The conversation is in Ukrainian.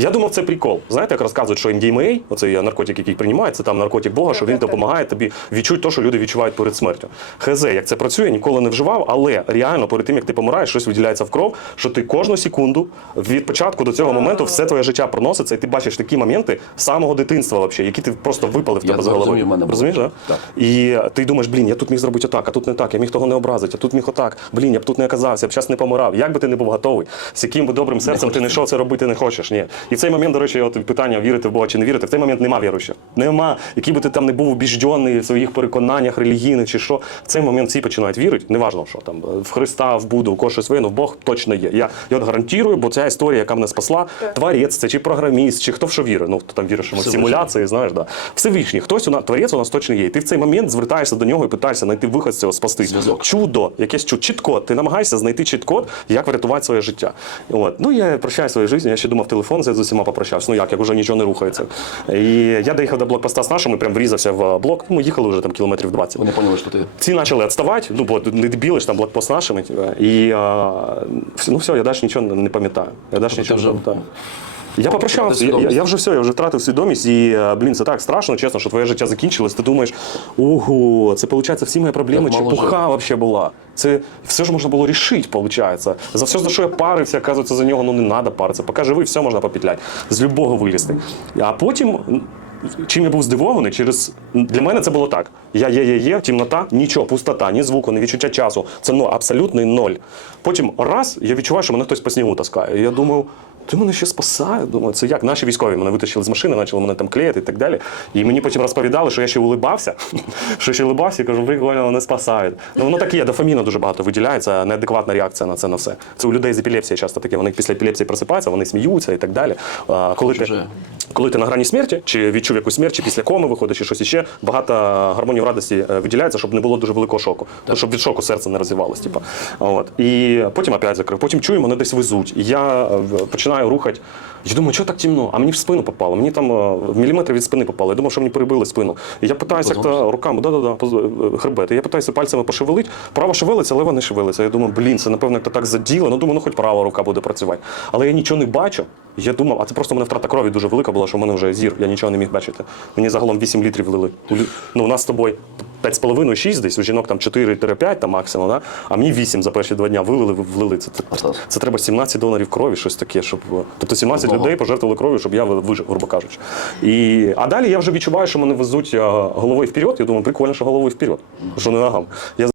Я думав, це прикол. Знаєте, як розказують, що MDMA, оцей наркотик, який приймається, там наркотик Бога, що він допомагає тобі відчути те, що люди відчувають перед смертю. Хз, як це працює, ніколи не вживав, але реально перед тим, як ти помираєш, щось виділяється в кров, що ти кожну секунду від початку до цього моменту все твоє життя проноситься, і ти бачиш такі моменти самого дитинства, вообще, які ти просто випали в Я тебе з голови. розумію, мене. Розумієш, да? Так. І ти думаєш, блін, я тут міг зробити отак, а тут не так, я міг того не образити, а тут міг отак. Блін, я б тут не оказався, я б зараз не помирав. Як би ти не був готовий, з яким би добрим серцем ти не йшов це робити не хочеш. Ні. І в цей момент, до речі, от питання вірити в Бога чи не вірити, в цей момент нема віруючих. Нема. Який би ти там не був убіждений в своїх переконаннях релігійних чи що, в цей момент всі починають вірити. Неважно, що там в Христа, в Буду, в кого щось в Бог точно є. Я, я от гарантую, бо ця історія, яка мене спасла, творець це чи програміст, чи хто в що вірить. Ну хто там вірить, що в симуляції, знаєш, да. Всевишній, хтось у нас творець у нас точно є. І ти в цей момент звертаєшся до нього і питаєшся знайти виход з цього спасти. Зв'язок. Чудо, якесь чудо, чіткод. Ти намагаєшся знайти чіткод, як врятувати своє життя. От. Ну я прощаю свою життя, я ще думав телефон, з усіма попрощався. Ну як, як вже нічого не рухається. І я доїхав до блокпоста з нашими, прям врізався в блок. Ну, Ми їхали вже там кілометрів 20. Вони поняли, що ти Ці почали відставати, ну бо не дебіли ж там блокпост нашими. І а, ну все, я далі нічого не не пам'ятаю. Я далі нічого не пам'ятаю. Я попрощався, я, я, я вже все, я вже втратив свідомість, і е, блін, це так страшно, чесно, що твоє життя закінчилось. Ти думаєш, ого, це виходить, всі мої проблеми, мало чепуха взагалі була. Це все ж можна було рішити, виходить. За все, за що я парився, оказується, за нього ну не треба паритися. Поки живий, все можна попетляти. З любого вилізти. А потім. Чим я був здивований, через для мене це було так. Я є, є, є, темнота, нічого, пустота, ні звуку, ні відчуття часу. Це ну, абсолютний ноль. Потім раз я відчуваю, що мене хтось по снігу таскає. І я думав, ти мене ще спасає. Думаю, це як наші військові мене витащили з машини, почали мене там клеїти і так далі. І мені потім розповідали, що я ще улибався, що ще улибався і кажу, прикольно, вони спасають. Ну воно так є, дофаміну дуже багато виділяється, неадекватна реакція на це на все. Це у людей з епілепсією часто таке. Вони після епілепсії просипаються, вони сміються і так далі. А, коли ти. Коли ти на грані смерті, чи відчув якусь смерть, чи після коми виходиш, чи щось іще, багато гормонів радості е, виділяється, щоб не було дуже великого шоку. так. щоб від шоку серце не розвивалось. Типу. От. І потім опять закрив. Потім чую, мене десь везуть. І я е, починаю рухати. Я думаю, що так темно? А мені в спину попало. Мені там е, в міліметр від спини попало. Я думав, що мені перебили спину. І я питаюся, як то руками, да-да-да, е, хребет. І я питаюся пальцями пошевелити. Права шевелиться, лева не шевелиться. Я думаю, блін, це напевно як то так заділо. Ну думаю, ну хоч права рука буде працювати. Але я нічого не бачу. Я думав, а це просто в мене втрата крові дуже велика була, що в мене вже зір, я нічого не міг бачити. Мені загалом 8 літрів влили. Ну, у нас з тобою 5,5-6 десь, у жінок там 4-5 там максимум, да? а мені 8 за перші два дня вилили, влили. Це, це, це треба 17 донорів крові, щось таке, щоб. Тобто 17 Ого. людей пожертвували кров'ю, щоб я вижив, грубо кажучи. І, а далі я вже відчуваю, що мене везуть головою вперед. Я думаю, прикольно, що головою вперед, що не ногам. Я